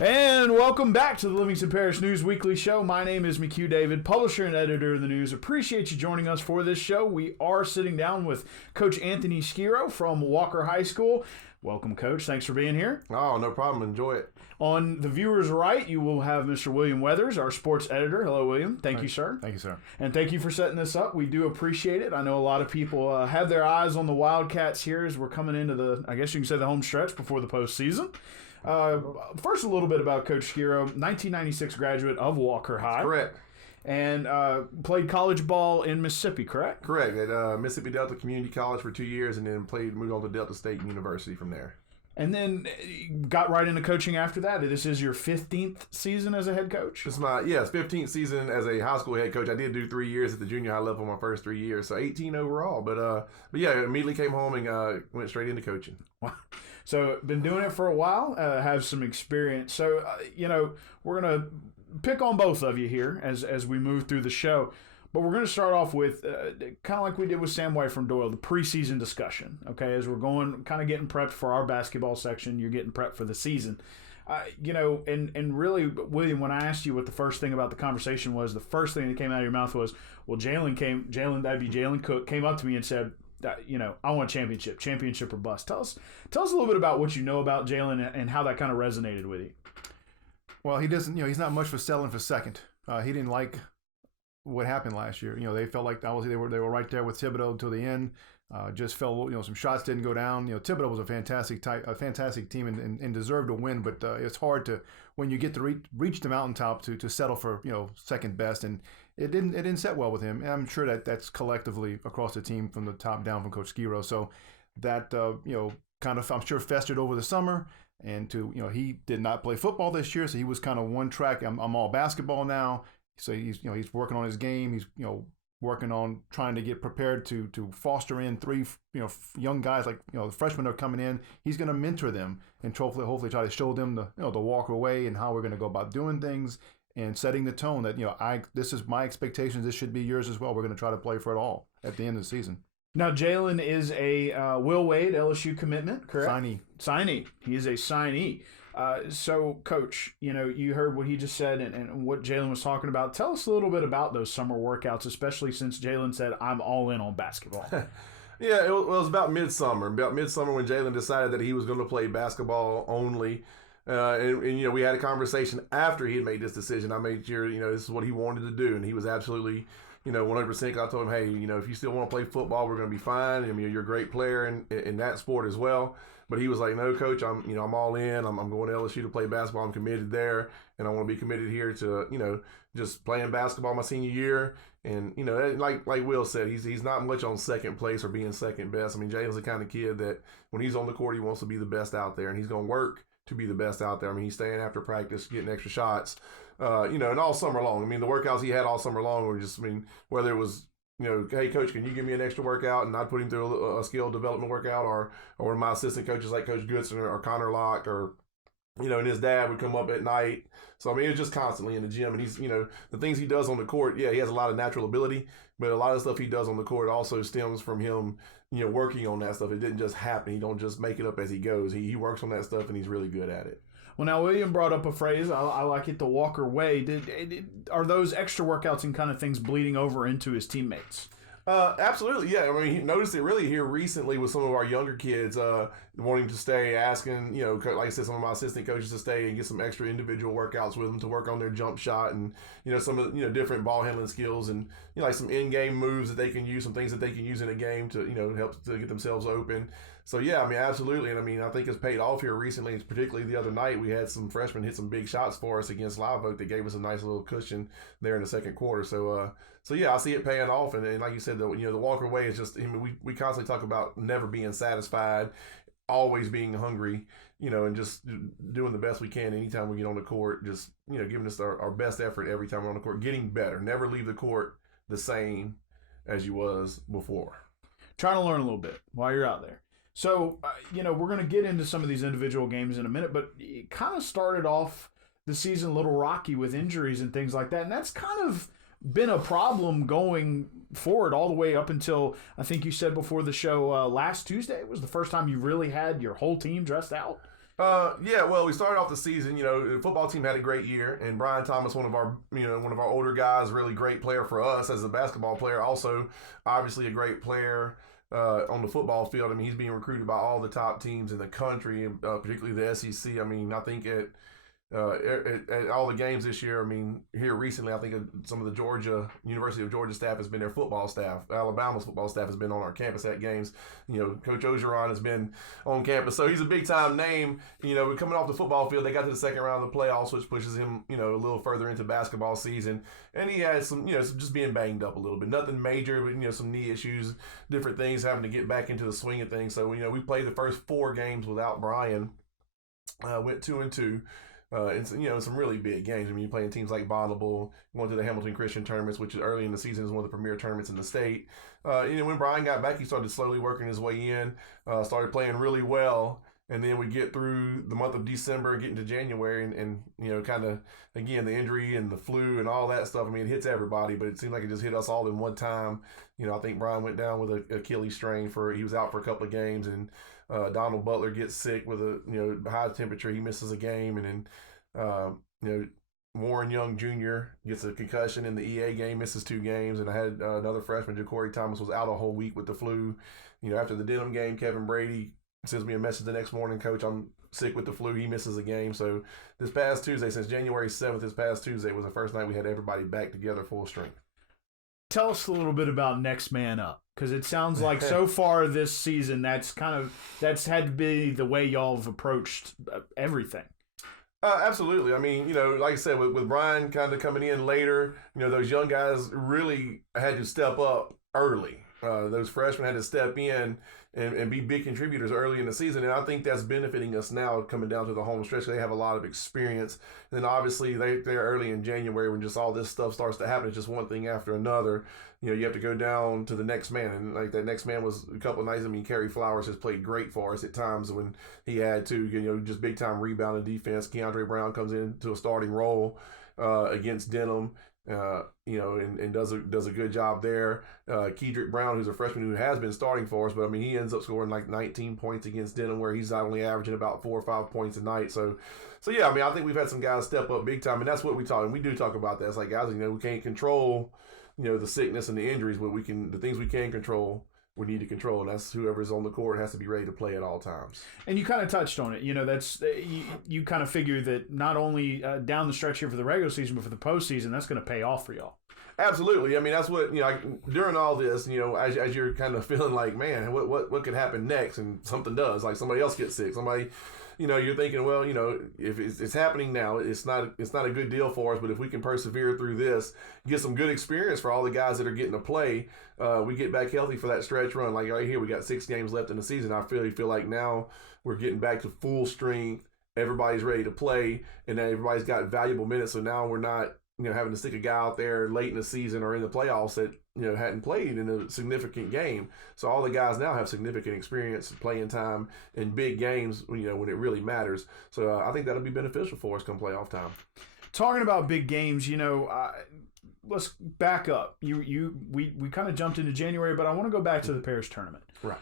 And welcome back to the Livingston Parish News Weekly Show. My name is McHugh David, publisher and editor of the news. Appreciate you joining us for this show. We are sitting down with Coach Anthony Schiro from Walker High School. Welcome, Coach. Thanks for being here. Oh, no problem. Enjoy it. On the viewer's right, you will have Mr. William Weathers, our sports editor. Hello, William. Thank you, sir. Thank you, sir. And thank you for setting this up. We do appreciate it. I know a lot of people have their eyes on the Wildcats here as we're coming into the, I guess you can say, the home stretch before the postseason. First, a little bit about Coach Schiro, 1996 graduate of Walker High. Correct. And played college ball in Mississippi, correct? Correct. At Mississippi Delta Community College for 2 years, and then moved on to Delta State University from there. And then got right into coaching after that. This is your 15th season as a head coach? It's my 15th season as a high school head coach. I did do 3 years at the junior high level my first 3 years, so 18 overall. But yeah, immediately came home and went straight into coaching. So been doing it for a while, have some experience. So, we're going to pick on both of you here as we move through the show. But we're going to start off with, kind of like we did with Sam White from Doyle, the preseason discussion. Okay, as we're going, kind of getting prepped for our basketball section, you're getting prepped for the season. And really, William, when I asked you what the first thing about the conversation was, the first thing that came out of your mouth was, well, Jalen Cook came up to me and said, I want a championship or bust. Tell us a little bit about what you know about Jalen and how that kind of resonated with you. Well, he doesn't, he's not much for settling for second. He didn't like what happened last year. They felt like obviously they were right there with Thibodeau until the end. Just fell, some shots didn't go down. Thibodeau was a fantastic team and deserved to win, but it's hard to, when you get to reach the mountaintop to settle for, second best, and it didn't set well with him. And I'm sure that's collectively across the team from the top down from Coach Schiro. So that kind of, I'm sure, festered over the summer. And he did not play football this year, so he was kind of one track. I'm all basketball now. So he's working on his game. He's working on trying to get prepared to foster in three young guys like the freshmen are coming in. He's going to mentor them and hopefully try to show them the Walker way and how we're going to go about doing things and setting the tone that this is my expectations. This should be yours as well. We're going to try to play for it all at the end of the season. Now, Jalen is a Will Wade LSU commitment, correct? Signee. He is a signee. So, Coach, you heard what he just said and what Jalen was talking about. Tell us a little bit about those summer workouts, especially since Jalen said, I'm all in on basketball. Yeah, it was about midsummer. About midsummer when Jalen decided that he was going to play basketball only. And we had a conversation after he had made this decision. I made sure, this is what he wanted to do. And he was absolutely 100%. I told him, hey, if you still want to play football, we're going to be fine. I mean, you're a great player in that sport as well. But he was like, no, Coach, I'm all in. I'm going to LSU to play basketball. I'm committed there, and I want to be committed here to, just playing basketball my senior year. And, like Will said, he's not much on second place or being second best. I mean, Jalen's the kind of kid that when he's on the court, he wants to be the best out there, and he's going to work to be the best out there. I mean, he's staying after practice, getting extra shots, and all summer long. I mean, the workouts he had all summer long were just, whether it was, hey, Coach, can you give me an extra workout? And I'd put him through a skill development workout, or my assistant coaches like Coach Goodson or Connor Locke, or, and his dad would come up at night. So, I mean, it was just constantly in the gym. And he's, the things he does on the court, yeah, he has a lot of natural ability, but a lot of stuff he does on the court also stems from him, working on that stuff. It didn't just happen. He don't just make it up as he goes. He works on that stuff, and he's really good at it. Well, now, William brought up a phrase, I like it, the Walker way. Are those extra workouts and kind of things bleeding over into his teammates? Absolutely, yeah. I mean, he noticed it really here recently with some of our younger kids wanting to stay, asking, like I said, some of my assistant coaches to stay and get some extra individual workouts with them to work on their jump shot and, some of the, different ball handling skills and, like some in-game moves that they can use, some things that they can use in a game to, help to get themselves open. So, yeah, I mean, absolutely. And, I mean, I think it's paid off here recently. Particularly the other night, we had some freshmen hit some big shots for us against Live Oak that gave us a nice little cushion there in the second quarter. So yeah, I see it paying off. And like you said, the Walker way is just, we constantly talk about never being satisfied, always being hungry, and just doing the best we can anytime we get on the court, just, giving us our best effort every time we're on the court, getting better. Never leave the court the same as you was before. Trying to learn a little bit while you're out there. So, we're going to get into some of these individual games in a minute, but it kind of started off the season a little rocky with injuries and things like that, and that's kind of been a problem going forward all the way up until, I think you said before the show, last Tuesday was the first time you really had your whole team dressed out. Yeah, well, we started off the season. The football team had a great year, and Brian Thomas, one of our older guys, really great player for us as a basketball player. Also, obviously a great player on the football field. I mean, he's being recruited by all the top teams in the country, and particularly the SEC. I mean, I think at all the games this year, I mean, here recently, I think some of the University of Georgia staff has been their football staff. Alabama's football staff has been on our campus at games. Coach Ogeron has been on campus. So he's a big-time name. Coming off the football field, they got to the second round of the playoffs, which pushes him, a little further into basketball season. And he had some, just being banged up a little bit. Nothing major, but, some knee issues, different things, having to get back into the swing of things. So, we played the first 4 games without Brian. Went 2-2. And some really big games. I mean, you're playing teams like Bonneville, going to the Hamilton Christian tournaments, which is early in the season is one of the premier tournaments in the state. When Brian got back, he started slowly working his way in, started playing really well. And then we get through the month of December and get into January and kind of, again, the injury and the flu and all that stuff. I mean, it hits everybody, but it seemed like it just hit us all in one time. I think Brian went down with an Achilles strain he was out for a couple of games, and Donald Butler gets sick with a high temperature. He misses a game, and then Warren Young Jr. gets a concussion in the EA game, misses 2 games, and I had another freshman, Ja'Cory Thomas, was out a whole week with the flu. After the Denham game, Kevin Brady sends me a message the next morning, Coach, I'm sick with the flu. He misses a game. So this past Tuesday, since January 7th, this past Tuesday was the first night we had everybody back together full strength. Tell us a little bit about Next Man Up, because it sounds like so far this season that's had to be the way y'all have approached everything. Absolutely. I mean, like I said, with Brian kind of coming in later, those young guys really had to step up early. Those freshmen had to step in and be big contributors early in the season. And I think that's benefiting us now coming down to the home stretch. They have a lot of experience. And then obviously they're early in January when just all this stuff starts to happen. It's just one thing after another. You have to go down to the next man. And like that next man was a couple of nights. I mean, Kerry Flowers has played great for us at times when he had to, just big time rebound and defense. Keandre Brown comes into a starting role against Denham. And does a good job there. Kedrick Brown, who's a freshman who has been starting for us, but I mean, he ends up scoring like 19 points against Denham, where he's only averaging about 4 or 5 points a night. So yeah, I mean, I think we've had some guys step up big time, and that's what we talk. And we do talk about that. It's like, guys, we can't control, the sickness and the injuries, but the things we can control, we need to control, and that's whoever's on the court has to be ready to play at all times. And you kind of touched on it. That's you kind of figure that not only down the stretch here for the regular season, but for the postseason, that's going to pay off for y'all. Absolutely. I mean, that's what during all this, as you're kind of feeling like, man, what could happen next, and something does, like somebody else gets sick, somebody. You're thinking, well, if it's happening now, it's not a good deal for us. But if we can persevere through this, get some good experience for all the guys that are getting to play, we get back healthy for that stretch run. Like right here, we got 6 games left in the season. I feel like now we're getting back to full strength. Everybody's ready to play, and then everybody's got valuable minutes. So now we're not having to stick a guy out there late in the season or in the playoffs that hadn't played in a significant game. So all the guys now have significant experience playing time in big games, when it really matters. So I think that'll be beneficial for us come playoff time. Talking about big games, let's back up. We kind of jumped into January, but I want to go back to the Parish Tournament. Right.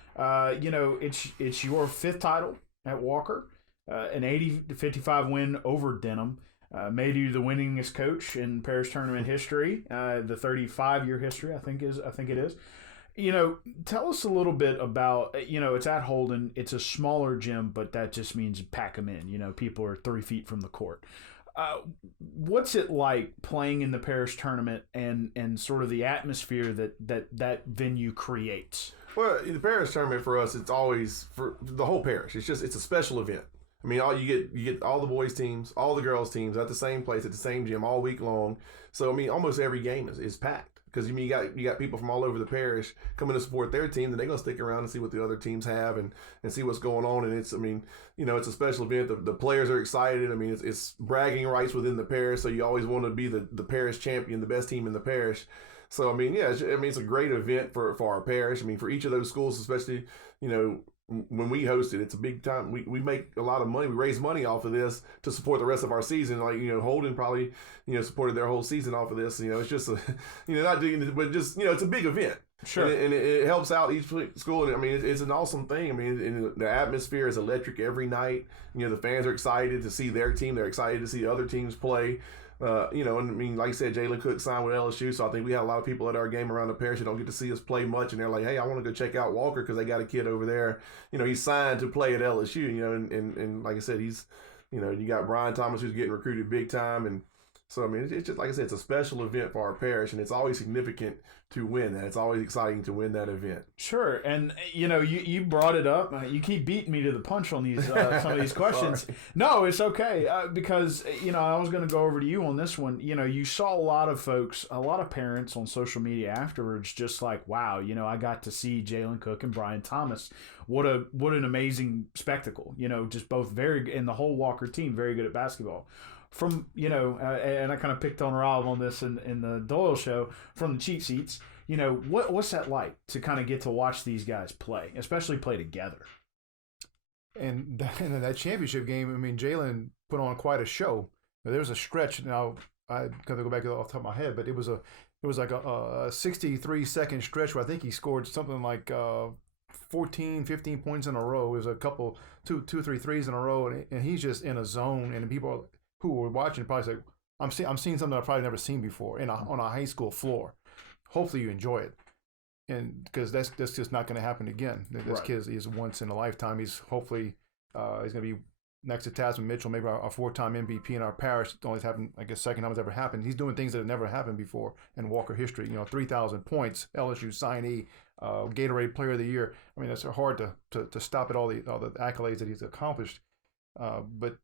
It's your 5th title at Walker, an 80-55 win over Denham. Made you the winningest coach in Parish Tournament history, the 35-year history, I think it is. Tell us a little bit about, it's at Holden. It's a smaller gym, but that just means pack them in. People are 3 feet from the court. What's it like playing in the Parish Tournament and sort of the atmosphere that venue creates? Well, the Parish Tournament for us, it's always for the whole parish. It's a special event. I mean, you get all the boys teams, all the girls teams at the same place, at the same gym all week long. So I mean, almost every game is packed, because you got people from all over the parish coming to support their team, and they're gonna stick around and see what the other teams have and see what's going on. And it's a special event. The players are excited. I mean, it's bragging rights within the parish. So you always want to be the parish champion, the best team in the parish. So I mean, yeah, it's a great event for our parish. I mean, for each of those schools, especially when we host it, it's a big time. We make a lot of money. We raise money off of this to support the rest of our season. Like, Holden probably, supported their whole season off of this. It's just, not doing it, but just, it's a big event. Sure. And it helps out each school. And I mean, it's an awesome thing. I mean, and the atmosphere is electric every night. You know, the fans are excited to see their team. They're excited to see other teams play. You know, and I mean, like I said, Jalen Cook signed with LSU, so I think we had a lot of people at our game around the parish that don't get to see us play much, and they're like, hey, I want to go check out Walker because they got a kid over there. You know, he's signed to play at LSU, you know, and like I said, he's, you know, you got Brian Thomas who's getting recruited big time, and so, I mean, it's just, like I said, it's a special event for our parish, and it's always significant to win that. It's always exciting to win that event. Sure. And, you know, you brought it up. You keep beating me to the punch on these some of these questions. No, it's okay because, you know, I was going to go over to you on this one. You know, you saw a lot of folks, a lot of parents on social media afterwards just like, wow, you know, I got to see Jalen Cook and Brian Thomas. What an amazing spectacle. You know, just both and the whole Walker team very good at basketball. From, you know, and I kind of picked on Rob on this in the Doyle show, from the cheat sheets, you know, what's that like to kind of get to watch these guys play, especially play together? And that championship game, I mean, Jalen put on quite a show. There was a stretch. Now, I got to go back off the top of my head, but it was like a 63-second stretch where I think he scored something like 14, 15 points in a row. It was a couple, two, 3 threes in a row, and he's just in a zone, and people who were watching probably say, I'm seeing something I've probably never seen before on a high school floor. Hopefully you enjoy it, and because that's just not going to happen again. This kid is once in a lifetime. He's hopefully he's going to be next to Tasman Mitchell, maybe our 4-time MVP in our parish. It's only happened, I guess, second time it's ever happened. He's doing things that have never happened before in Walker history. You know, 3,000 points, LSU signee, Gatorade Player of the Year. I mean, it's hard to stop at all the accolades that he's accomplished, but.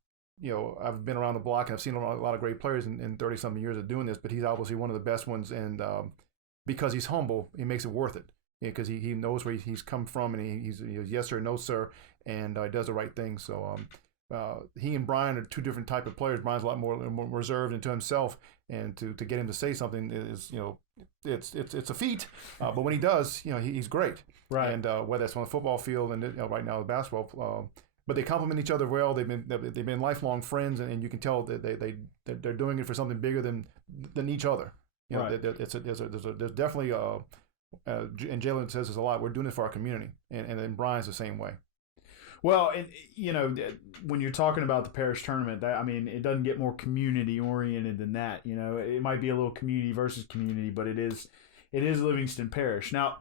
You know, I've been around the block and I've seen a lot of great players in 30-something years of doing this, but he's obviously one of the best ones. And because he's humble, he makes it worth it. Because he knows where he's come from, and he's yes sir, no sir, and does the right thing. So he and Brian are two different type of players. Brian's a lot more reserved and to himself, and to get him to say something is, you know, it's a feat. But when he does, you know, he's great. Right. And whether it's on the football field and, you know, right now the basketball. But they complement each other well. They've been lifelong friends, and you can tell that they're doing it for something bigger than each other. You know, right. There's definitely and Jalen says this a lot. We're doing it for our community, and then Brian's the same way. Well, and you know, when you're talking about the parish tournament, I mean, it doesn't get more community oriented than that. You know, it might be a little community versus community, but it is Livingston Parish. Now,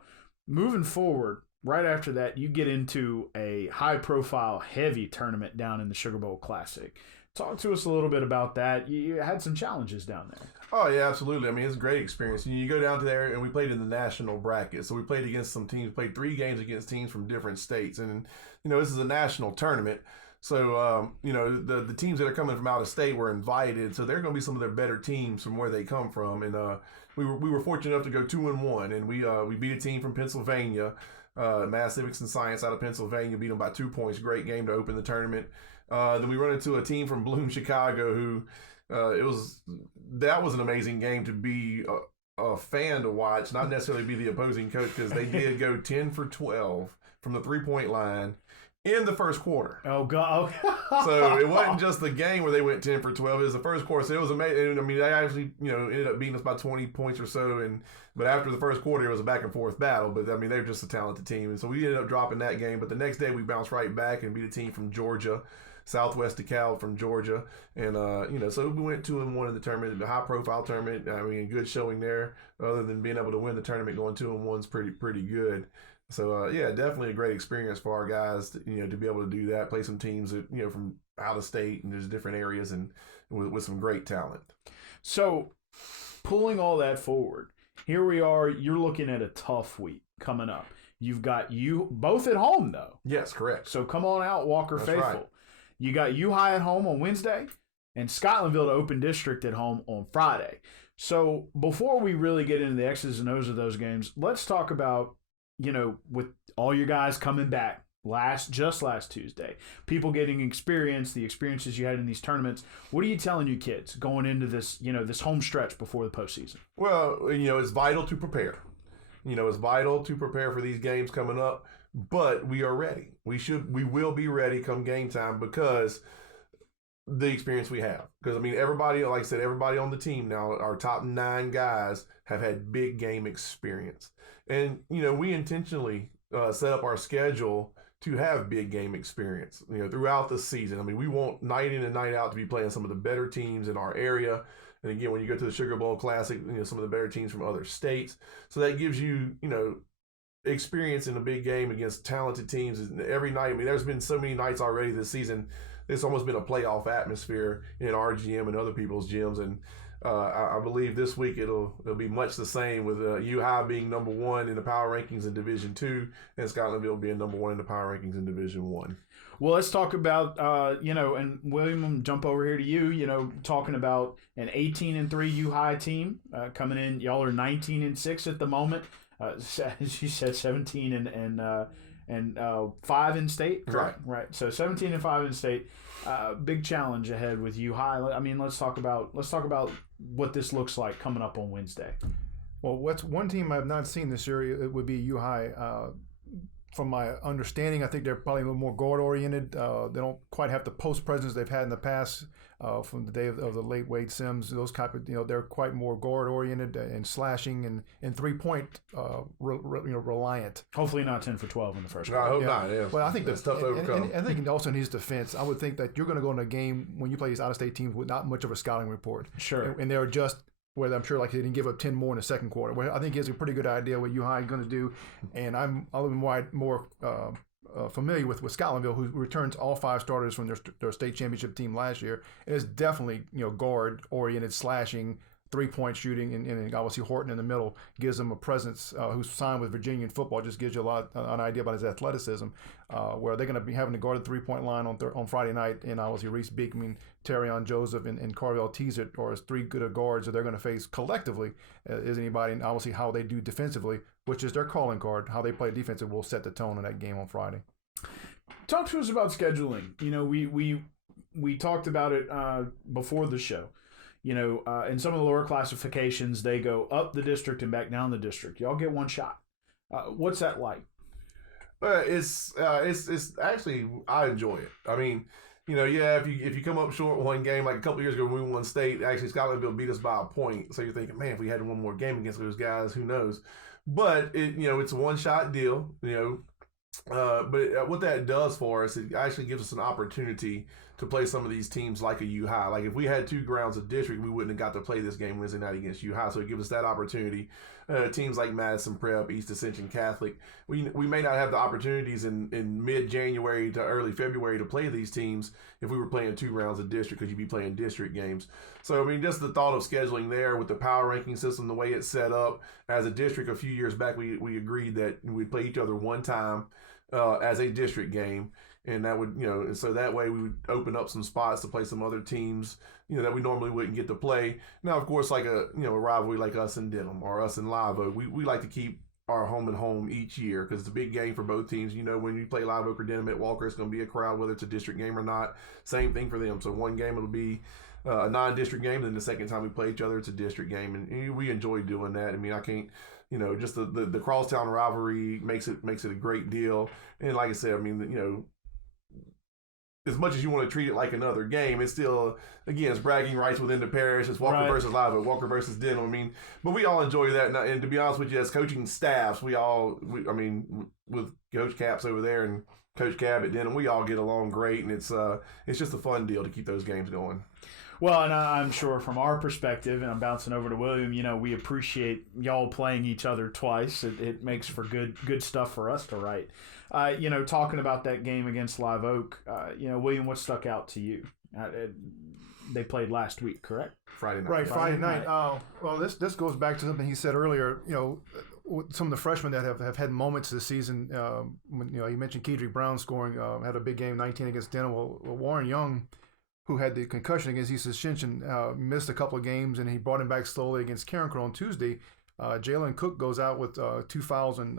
moving forward. Right after that, you get into a high-profile, heavy tournament down in the Sugar Bowl Classic. Talk to us a little bit about that. You had some challenges down there. Oh, yeah, absolutely. I mean, it's a great experience. You go down to there, and we played in the national bracket. So we played against some teams, played 3 games against teams from different states. And, you know, this is a national tournament. So, you know, the teams that are coming from out of state were invited. So they're going to be some of their better teams from where they come from. And we were fortunate enough to go 2-1. And we beat a team from Pennsylvania. Mass Civics and Science out of Pennsylvania, beat them by 2 points. Great game to open the tournament. Then we run into a team from Bloom, Chicago, who that was an amazing game to be a fan to watch, not necessarily be the opposing coach, because they did go 10 for 12 from the 3-point line in the first quarter. Oh, God. So it wasn't just the game where they went 10 for 12. It was the first quarter. So it was amazing. I mean, they actually, you know, ended up beating us by 20 points or so. But after the first quarter, it was a back-and-forth battle. But, I mean, they're just a talented team. And so we ended up dropping that game. But the next day, we bounced right back and beat a team from Georgia, Southwest DeKalb from Georgia. And, you know, so we went 2-1 in the tournament, a high-profile tournament. I mean, good showing there. Other than being able to win the tournament, going 2-1 is pretty good. So, yeah, definitely a great experience for our guys, to be able to do that, play some teams that, from out of state and there's different areas and with some great talent. So, pulling all that forward, here we are. You're looking at a tough week coming up. You've got you both at home, though. Yes, correct. So, come on out, Walker That's Faithful. Right. You got U-High at home on Wednesday and Scotlandville to Open District at home on Friday. So, before we really get into the X's and O's of those games, let's talk about, with all your guys coming back just last Tuesday, people getting experience, the experiences you had in these tournaments. What are you telling your kids going into this, this home stretch before the postseason? Well, it's vital to prepare. It's vital to prepare for these games coming up, but we are ready. We will be ready come game time because the experience we have. Because, I mean, everybody, like I said, everybody on the team now, our top 9 guys have had big game experience. And, you know, we intentionally set up our schedule to have big game experience, you know, throughout the season. I mean, we want night in and night out to be playing some of the better teams in our area. And again, when you go to the Sugar Bowl Classic, you know, some of the better teams from other states. So that gives you, you know, experience in a big game against talented teams every night. I mean, there's been so many nights already this season. It's almost been a playoff atmosphere in our gym and other people's gyms, and I believe this week it'll be much the same with U-High being number 1 in the power rankings in Division 2 and Scotlandville being number 1 in the power rankings in Division 1. Well, let's talk about, you know, and William, jump over here to you, you know, talking about an 18-3 U-High team coming in. Y'all are 19-6 at the moment. As you said, 17 and 5 in state. Right. So 17 and 5 in state. Big challenge ahead with U-High. I mean, let's talk about what this looks like coming up on Wednesday. Well, what's one team I've not seen this year, it would be U-High. From my understanding, I think they're probably a little more guard oriented. They don't quite have the post presence they've had in the past from the day of the late Wade Sims. Those type of, you know, they're quite more guard oriented and slashing and 3-point reliant. Hopefully not 10 for 12 in the first quarter. I hope yeah. not. Yeah. Well, I think that's tough to overcome. And I think also in his defense, I would think that you're going to go in a game when you play these out of state teams with not much of a scouting report. Sure. And they're just. Where I'm sure like they didn't give up 10 more in the second quarter. Where I think he has a pretty good idea what U-High is going to do, and I'm a little more familiar with Scotlandville, who returns all 5 starters from their state championship team last year. And it's definitely, you know, guard oriented, slashing, 3-point shooting, and obviously Horton in the middle gives them a presence. Who's signed with Virginia in football, just gives you an idea about his athleticism. Where they're going to be having to guard the 3-point line on Friday night, and obviously Reese Beekman, Terrion Joseph, and Carvel Teasert are as 3 good guards that they're going to face collectively as anybody, and obviously how they do defensively, which is their calling card. How they play defensive will set the tone in that game on Friday. Talk to us about scheduling. You know, we talked about it before the show. You know, in some of the lower classifications, they go up the district and back down the district. Y'all get one shot. What's that like? It's actually, I enjoy it. I mean, you know, yeah, if you come up short one game, like a couple years ago when we won state, actually Scotlandville beat us by a point. So you're thinking, man, if we had one more game against those guys, who knows? But it's a one-shot deal, you know. But what that does for us, it actually gives us an opportunity to play some of these teams like a U-High. Like if we had 2 grounds of district, we wouldn't have got to play this game Wednesday night against U-High. So it gives us that opportunity. Teams like Madison Prep, East Ascension Catholic, we may not have the opportunities in mid-January to early February to play these teams if we were playing 2 rounds of district, because you'd be playing district games. So, I mean, just the thought of scheduling there with the power ranking system, the way it's set up as a district a few years back, we agreed that we'd play each other one time as a district game. And that would, you know, and so that way we would open up some spots to play some other teams, you know, that we normally wouldn't get to play. Now, of course, like a rivalry like us and Denham or us and Live Oak, we like to keep our home and home each year because it's a big game for both teams. You know, when you play Live Oak or Denham at Walker, it's going to be a crowd, whether it's a district game or not. Same thing for them. So one game it'll be a non-district game, and then the second time we play each other, it's a district game, and we enjoy doing that. I mean, I can't. You know, just the crosstown rivalry makes it a great deal. And like I said, I mean, you know, as much as you want to treat it like another game, it's still, again, it's bragging rights within the parish. It's Walker versus Live Oak, Walker versus Denham. I mean, but we all enjoy that. And to be honest with you, as coaching staffs, I mean, with Coach Caps over there and Coach Cab at Denham, we all get along great. And it's just a fun deal to keep those games going. Well, and I'm sure from our perspective, and I'm bouncing over to William, you know, we appreciate y'all playing each other twice. It makes for good stuff for us to write. You know, talking about that game against Live Oak, you know, William, what stuck out to you? They played last week, correct? Friday night. Right, Friday night. Well, this goes back to something he said earlier. You know, some of the freshmen that have had moments this season. When, you know, you mentioned Kedrick Brown scoring, had a big game, 19 against Denham. Well, Warren Young, who had the concussion against East Ascension, missed a couple of games, and he brought him back slowly against Carencro on Tuesday. Jalen Cook goes out with 2 fouls in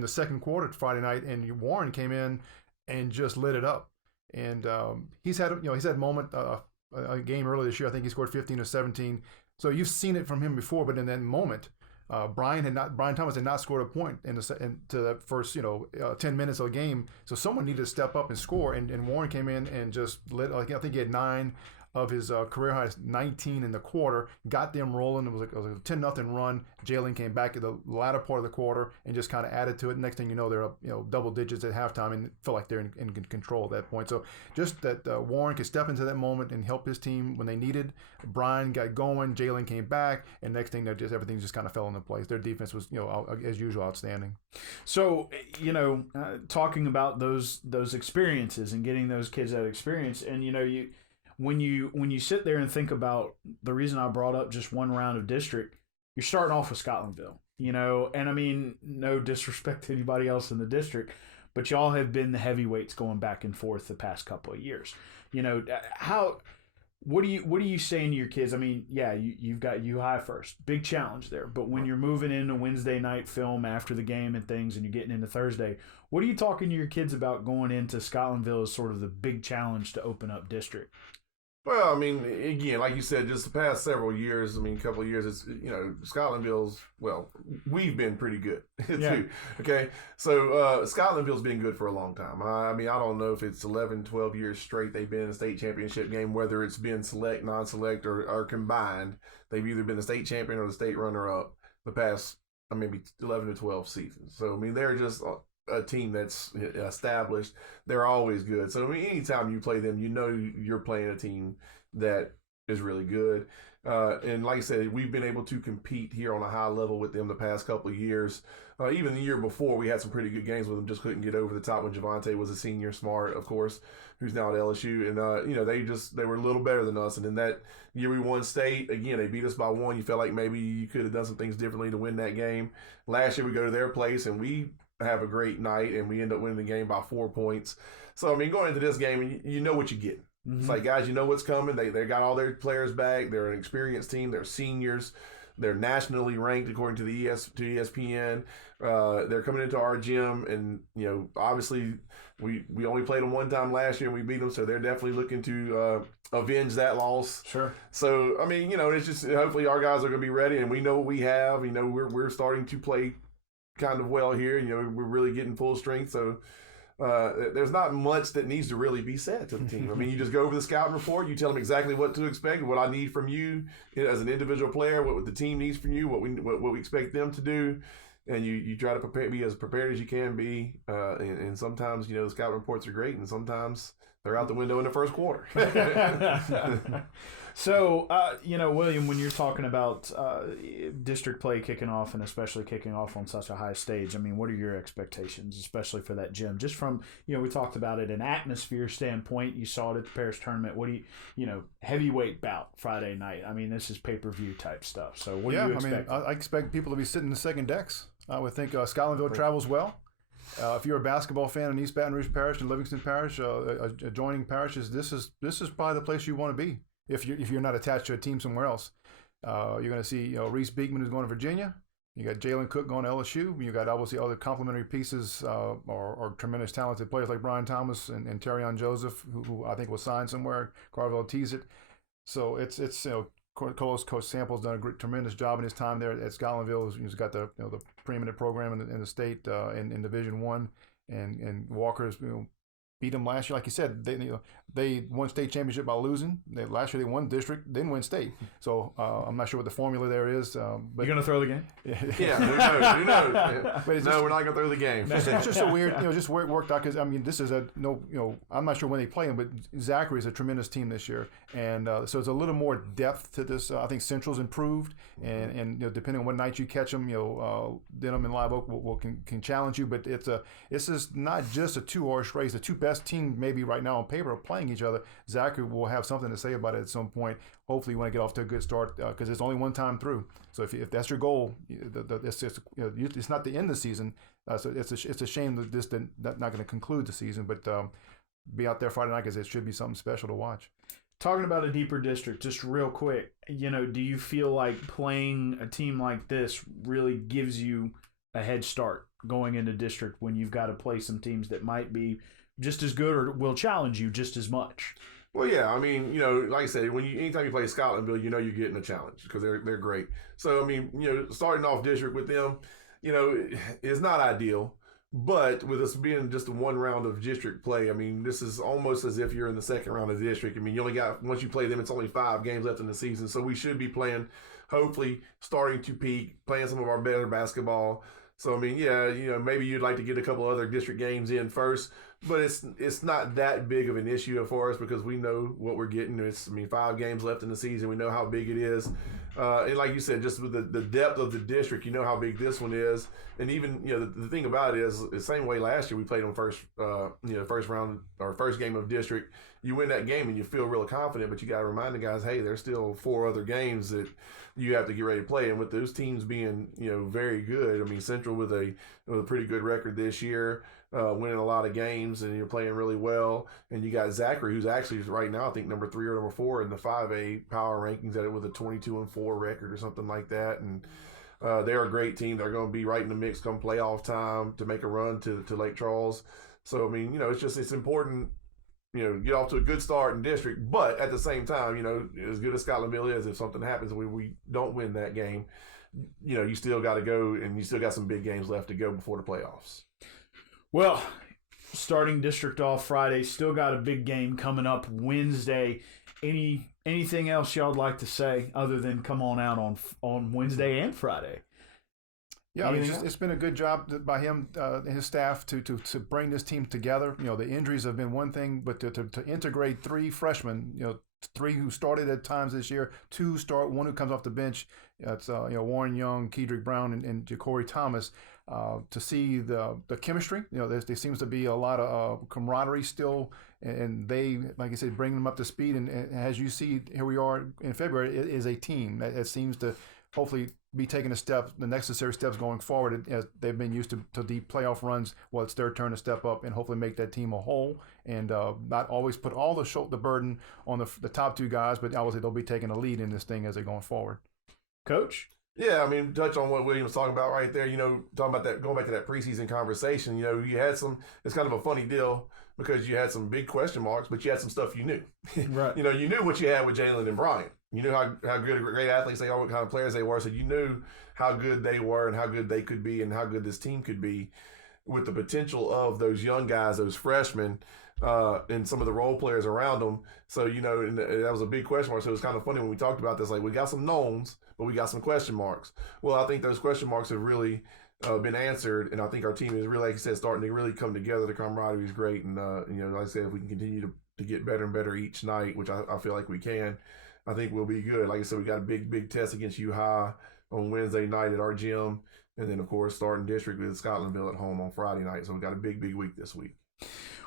the second quarter Friday night, and Warren came in and just lit it up. And he's had a moment, a game earlier this year. I think he scored 15 or 17. So you've seen it from him before, but in that moment, Brian Thomas had not scored a point into the first 10 minutes of the game, so someone needed to step up and score. And Warren came in and just I think he had 9 of his career high 19 in the quarter, got them rolling. It was like a 10-0 run. Jalen came back at the latter part of the quarter and just kind of added to it. Next thing you know, they're up double digits at halftime and felt like they're in control at that point. So just that Warren could step into that moment and help his team when they needed. Brian got going, Jalen came back, and next thing everything just kind of fell into place. Their defense was as usual outstanding. So talking about those experiences and getting those kids that experience, and when you sit there and think about the reason I brought up just one round of district, you're starting off with Scotlandville, and I mean, no disrespect to anybody else in the district, but y'all have been the heavyweights going back and forth the past couple of years. What are you saying to your kids? I mean, yeah, you've got U-High first, big challenge there, but when you're moving into Wednesday night film after the game and things, and you're getting into Thursday, what are you talking to your kids about going into Scotlandville as sort of the big challenge to open up district? Well, I mean, again, like you said, just the past several years, a couple of years, it's, Scotlandville's, we've been pretty good, too. Okay? So, Scotlandville's been good for a long time. I don't know if it's 11, 12 years straight they've been in a state championship game, whether it's been select, non-select, or combined. They've either been the state champion or the state runner-up the past, maybe 11 to 12 seasons. So, they're just a team that's established. They're always good. So anytime you play them, you're playing a team that is really good. And like I said, we've been able to compete here on a high level with them the past couple of years. Even the year before, we had some pretty good games with them. Just couldn't get over the top when Javante was a senior, Smart, of course, who's now at LSU. And they were a little better than us. And in that year we won state, again, they beat us by 1. You felt like maybe you could have done some things differently to win that game. Last year we go to their place and we have a great night, and we end up winning the game by 4 points. So, going into this game, you know what you get. Mm-hmm. It's like, guys, you know what's coming. They got all their players back. They're an experienced team. They're seniors. They're nationally ranked according to the ESPN. They're coming into our gym, and, obviously we only played them one time last year, and we beat them, so they're definitely looking to avenge that loss. Sure. So, it's just hopefully our guys are going to be ready, and we know what we have. We're starting to play kind of well here. We're really getting full strength, so there's not much that needs to really be said to the team. You just go over the scouting report, you tell them exactly what to expect, what I need from you as an individual player, what the team needs from you, what we expect them to do, and you try to be as prepared as you can be. And sometimes the scouting reports are great, and sometimes they're out the window in the first quarter. So, William, when you're talking about district play kicking off, and especially kicking off on such a high stage, what are your expectations, especially for that gym? Just from, we talked about it, an atmosphere standpoint. You saw it at the Parish Tournament. What do you heavyweight bout Friday night? This is pay-per-view type stuff. So what do you expect? I expect people to be sitting in the second decks. I would think Scotlandville travels well. If you're a basketball fan in East Baton Rouge Parish and Livingston Parish, adjoining parishes, this is probably the place you want to be if you're not attached to a team somewhere else. You're going to see Reese Beekman is going to Virginia. You got Jalen Cook going to LSU. You got obviously other complementary pieces or tremendous talented players like Brian Thomas and Terrion Joseph, who I think will sign somewhere. Carville teased it. So it's Coach Sample's done a tremendous job in his time there at Scotlandville. He's got the preeminent program in the state in Division I, and Walker's beat them last year. Like you said, they won state championship by losing. Last year they won district, didn't win state. So I'm not sure what the formula there is. But you're gonna throw the game? Yeah, who knows? Yeah. But we're not gonna throw the game. It's just so weird, just where it worked out. Because this is I'm not sure when they play them, but Zachary is a tremendous team this year, and so it's a little more depth to this. I think Central's improved, and depending on what night you catch them, Denham and Live Oak can challenge you. But this is not just a 2-horse race. The two best team maybe right now on paper are playing each other. Zachary will have something to say about it at some point. Hopefully you want to get off to a good start because it's only one time through. So if that's your goal, it's not the end of the season. So it's a shame that this not going to conclude the season, but be out there Friday night because it should be something special to watch. Talking about a deeper district, just real quick, do you feel like playing a team like this really gives you a head start going into district when you've got to play some teams that might be just as good or will challenge you just as much? Well, yeah, I mean, like I said, anytime you play Scotlandville, you're getting a challenge because they're great. So I mean, starting off district with them, is not ideal. But with us being just one round of district play, I mean, this is almost as if you're in the second round of the district. I mean, you only got, once you play them, it's only 5 games left in the season. So we should be playing, hopefully, starting to peak, playing some of our better basketball. So, I mean, yeah, maybe you'd like to get a couple other district games in first, but it's not that big of an issue for us because we know what we're getting. 5 games left in the season. We know how big it is. And like you said, just with the depth of the district, you know how big this one is. And even, the thing about it is the same way last year we played on first round or first game of district. You win that game and you feel real confident, but you got to remind the guys, hey, there's still 4 other games that you have to get ready to play. And with those teams being, very good, I mean, Central with a pretty good record this year, winning a lot of games, and you're playing really well. And you got Zachary, who's actually right now, I think, number 3 or number 4 in the 5A power rankings with a 22-4 record or something like that. And they're a great team. They're going to be right in the mix come playoff time to make a run to Lake Charles. So, I mean, it's important, get off to a good start in district, but at the same time, as good as Scotlandville is, if something happens and we don't win that game, you still got to go, and you still got some big games left to go before the playoffs. Well, starting district off Friday, still got a big game coming up Wednesday. Anything else y'all would like to say other than come on out on Wednesday and Friday? Yeah, I mean, it's been a good job by him and his staff to bring this team together. The injuries have been one thing, but to integrate 3 freshmen, 3 who started at times this year, 2 start, 1 who comes off the bench. It's Warren Young, Kedrick Brown, and Ja'Cory Thomas. To see the chemistry, there seems to be a lot of camaraderie still, and they, like I said, bring them up to speed. And as you see, here we are in February, it is a team that seems to hopefully be taking the necessary steps going forward, as they've been used to deep playoff runs. Well, it's their turn to step up and hopefully make that team a whole, and not always put all the burden on the top 2 guys, but obviously they'll be taking a lead in this thing as they're going forward. Coach? Yeah, I mean, touch on what William was talking about right there, talking about that, going back to that preseason conversation, you had it's kind of a funny deal because you had some big question marks, but you had some stuff you knew. Right. You knew what you had with Jalen and Brian. You knew how good, great athletes they are, what kind of players they were. So you knew how good they were and how good they could be and how good this team could be with the potential of those young guys, those freshmen, and some of the role players around them. So, and that was a big question mark. So it was kind of funny when we talked about this, like we got some knowns, but we got some question marks. Well, I think those question marks have really been answered. And I think our team is really, like you said, starting to really come together. The camaraderie is great. And, like I said, if we can continue to get better and better each night, which I feel like we can, I think we'll be good. Like I said, we got a big test against U High on Wednesday night at our gym. And then, of course, starting district with Scotlandville at home on Friday night. So we got a big week this week.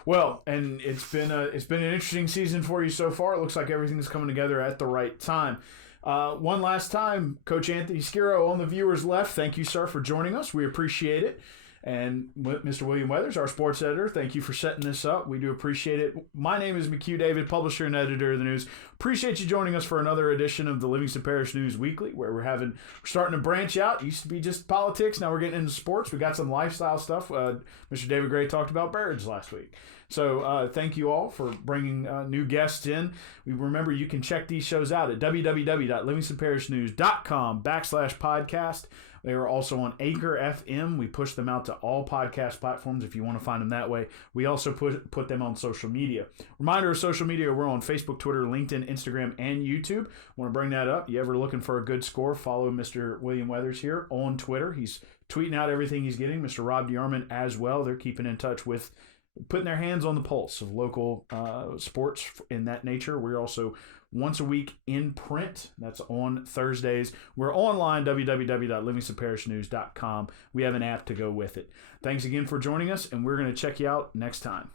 Well, and it's been an interesting season for you so far. It looks like everything's coming together at the right time. One last time, Coach Anthony Schiro on the viewers left. Thank you, sir, for joining us. We appreciate it. And Mr. William Weathers, our sports editor, thank you for setting this up. We do appreciate it. My name is McHugh David, publisher and editor of the news. Appreciate you joining us for another edition of the Livingston Parish News Weekly, where we're starting to branch out. It used to be just politics. Now we're getting into sports. We got some lifestyle stuff. Mr. David Gray talked about birds last week. So thank you all for bringing new guests in. Remember, you can check these shows out at www.livingstonparishnews.com/podcast. They are also on Anchor FM. We push them out to all podcast platforms if you want to find them that way. We also put them on social media. Reminder of social media, we're on Facebook, Twitter, LinkedIn, Instagram, and YouTube. Want to bring that up. You ever looking for a good score, follow Mr. William Weathers here on Twitter. He's tweeting out everything he's getting. Mr. Rob DeArmond as well. They're keeping in touch with putting their hands on the pulse of local sports in that nature. We're also once a week in print. That's on Thursdays. We're online, www.livingstonparishnews.com. We have an app to go with it. Thanks again for joining us, and we're going to check you out next time.